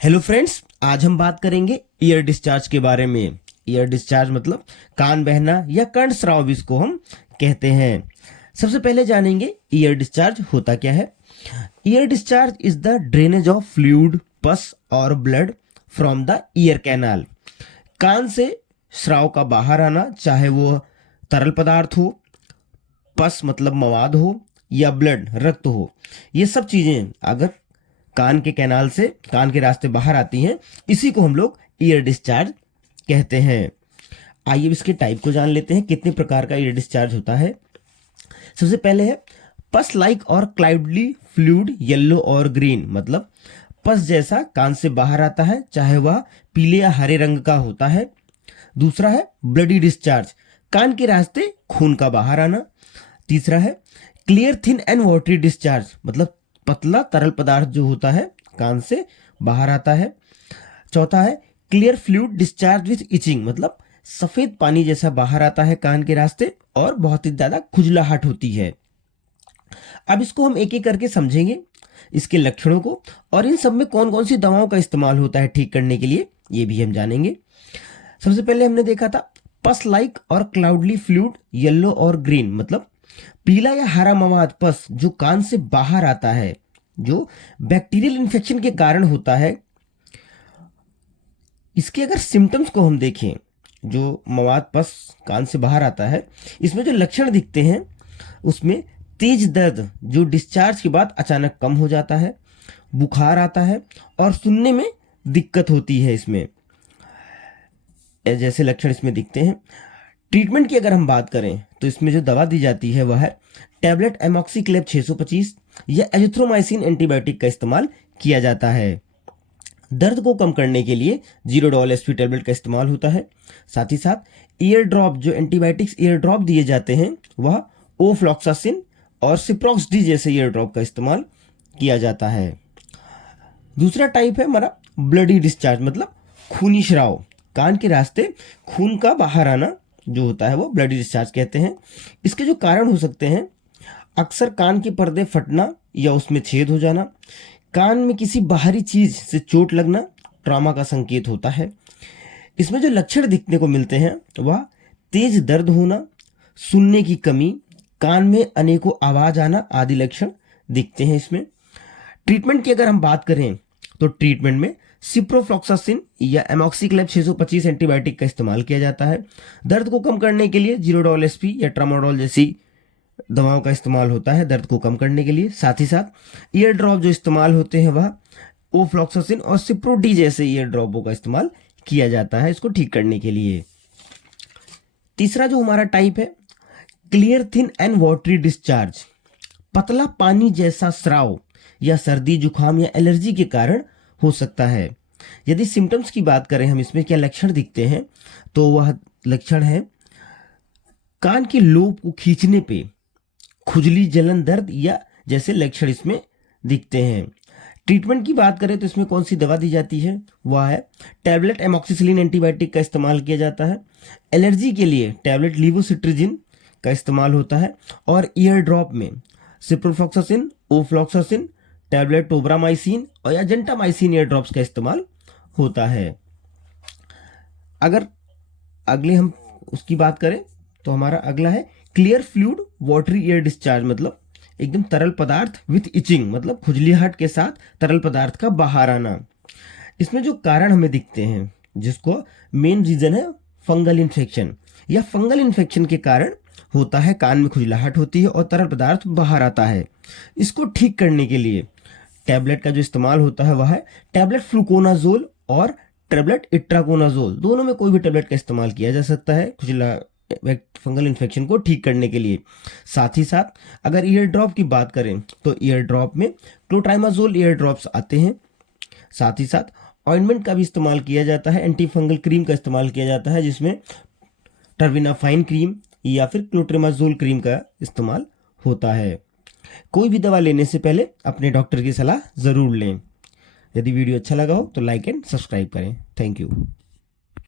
Hello friends, आज हम बात करेंगे ईयर डिस्चार्ज के बारे में। ईयर डिस्चार्ज मतलब कान बहना या कर्ण स्राव भी इसको हम कहते हैं। सबसे पहले जानेंगे ईयर डिस्चार्ज होता क्या है। Ear discharge is the drainage of fluid, pus और blood from the ear canal. कान से स्राव का बाहर आना, चाहे वो तरल पदार्थ हो, पस मतलब मवाद हो, या ब्लड रक्त हो, ये सब चीजें अगर कान के कैनाल से कान के रास्ते बाहर आती हैं, इसी को हम लोग ईयर डिस्चार्ज कहते हैं। आइए इसके टाइप को जान लेते हैं, कितने प्रकार का ईयर डिस्चार्ज होता है। सबसे पहले है पस लाइक और क्लाउडली फ्लूइड, येलो और ग्रीन मतलब पस जैसा कान से बाहर आता है, चाहे वह पीले या हरे रंग का होता है। दूसरा है ब्लडी डिस्चार्ज, कान के रास्ते खून का बाहर आना। तीसरा है clear thin and watery discharge मतलब पतला तरल पदार्थ जो होता है कान से बाहर आता है। चौथा है clear fluid discharge with itching मतलब सफेद पानी जैसा बाहर आता है कान के रास्ते और बहुत ही ज्यादा खुजलाहट होती है। अब इसको हम एक एक करके समझेंगे, इसके लक्षणों को, और इन सब में कौन कौन सी दवाओं का इस्तेमाल होता है ठीक करने के लिए, ये भी हम जानेंगे। सबसे पहले हमने देखा था पस लाइक और क्लाउडली फ्लूइड, येलो और ग्रीन मतलब पीला या हरा मवाद पस जो कान से बाहर आता है, जो बैक्टीरियल इन्फेक्शन के कारण होता है। इसके अगर सिम्टम्स को हम देखें, जो मवाद पस कान से बाहर आता है, इसमें जो लक्षण दिखते हैं उसमें तेज दर्द जो डिस्चार्ज के बाद अचानक कम हो जाता है, बुखार आता है और सुनने में दिक्कत होती है। इसमें जैसे लक्षण इसमें दिखते हैं। ट्रीटमेंट की अगर हम बात करें तो इसमें जो दवा दी जाती है वह है टैबलेट एमॉक्सीक्लेब 625 या एजिथ्रोमाइसिन एंटीबायोटिक का इस्तेमाल किया जाता है। दर्द को कम करने के लिए जीरोडॉल एसपी टैबलेट का इस्तेमाल होता है। साथ ही साथ ईयर ड्रॉप, जो एंटीबायोटिक्स ईयर ड्रॉप दिए जाते हैं, वह ओफ्लॉक्सासिन और सिप्रोक्स डी जैसे ईयर ड्रॉप का इस्तेमाल किया जाता है। दूसरा टाइप है हमारा ब्लडी डिस्चार्ज मतलब खूनी श्राव, कान के रास्ते खून का बाहर आना जो होता है वो ब्लडी डिस्चार्ज कहते हैं। इसके जो कारण हो सकते हैं, अक्सर कान के पर्दे फटना या उसमें छेद हो जाना, कान में किसी बाहरी चीज से चोट लगना ट्रॉमा का संकेत होता है। इसमें जो लक्षण दिखने को मिलते हैं वह तेज दर्द होना, सुनने की कमी, कान में अनेकों आवाज आना आदि लक्षण दिखते हैं इसमें। ट्रीटमेंट की अगर हम बात करें तो ट्रीटमेंट में सिप्रोफ्लॉक्सासिन या एमॉक्सीक्लेब 625 एंटीबायोटिक का इस्तेमाल किया जाता है। दर्द को कम करने के लिए जीरोडॉल एसपी या ट्रामाडोल जैसी दवाओं का इस्तेमाल होता है दर्द को कम करने के लिए। साथ ही साथ ईयर ड्रॉप जो इस्तेमाल होते हैं वह ओफ्लॉक्सासिन और सिप्रोडी जैसे ईयर ड्रॉपों का इस्तेमाल किया जाता है इसको ठीक करने के लिए। तीसरा जो हमारा टाइप है clear thin and watery discharge, पतला पानी जैसा स्राव या सर्दी, जुकाम या एलर्जी के कारण हो सकता है। यदि सिम्टम्स की बात करें हम, इसमें क्या लक्षण दिखते हैं, तो वह लक्षण है कान के लोब को खींचने पे खुजली, जलन, दर्द या जैसे लक्षण इसमें दिखते हैं। ट्रीटमेंट की बात करें तो इसमें कौन सी दवा दी जाती है, वह है टैबलेट एमॉक्सिसिलिन एंटीबायोटिक का इस्तेमाल किया जाता है। एलर्जी के लिए टैबलेट लीवोसिट्रिजिन का इस्तेमाल होता है और ईयर ड्रॉप में सिप्रोफ्लॉक्सासिन, ओफ्लॉक्सासिन, टैबलेट टोब्रामाइसिन और या जेंटामाइसिन ईयर ड्रॉप्स का इस्तेमाल होता है। अगर अगले हम उसकी बात करें तो हमारा अगला है clear fluid watery year discharge मतलब एकदम तरल पदार्थ विथ इचिंग मतलब खुजलीहट के साथ तरल पदार्थ का बाहर आना। इसमें जो कारण हमें दिखते हैं, जिसको मेन रीजन है फंगल इन्फेक्शन, या फंगल इन्फेक्शन के कारण होता है, कान में खुजलाहट होती है और तरल पदार्थ बाहर आता है। इसको ठीक करने के लिए टैबलेट का जो इस्तेमाल होता है वह है टैबलेट फ्लूकोनाजोल और टैबलेट इट्राकोनाजोल, दोनों में कोई भी टैबलेट का इस्तेमाल किया जा सकता है खुजला फंगल इन्फेक्शन को ठीक करने के लिए। साथ ही साथ अगर ईयर ड्रॉप की बात करें तो ईयर ड्रॉप में क्लोट्राइमाजोल ईयर ड्रॉप्स आते हैं। साथ ही साथ ऑइंटमेंट का भी इस्तेमाल किया जाता है, एंटी फंगल क्रीम का इस्तेमाल किया जाता है, जिसमें टर्विनाफाइन क्रीम या फिर क्लोट्राइमाजोल क्रीम का इस्तेमाल होता है। कोई भी दवा लेने से पहले अपने डॉक्टर की सलाह जरूर लें। यदि वीडियो अच्छा लगा हो तो लाइक एंड सब्सक्राइब करें। Thank you.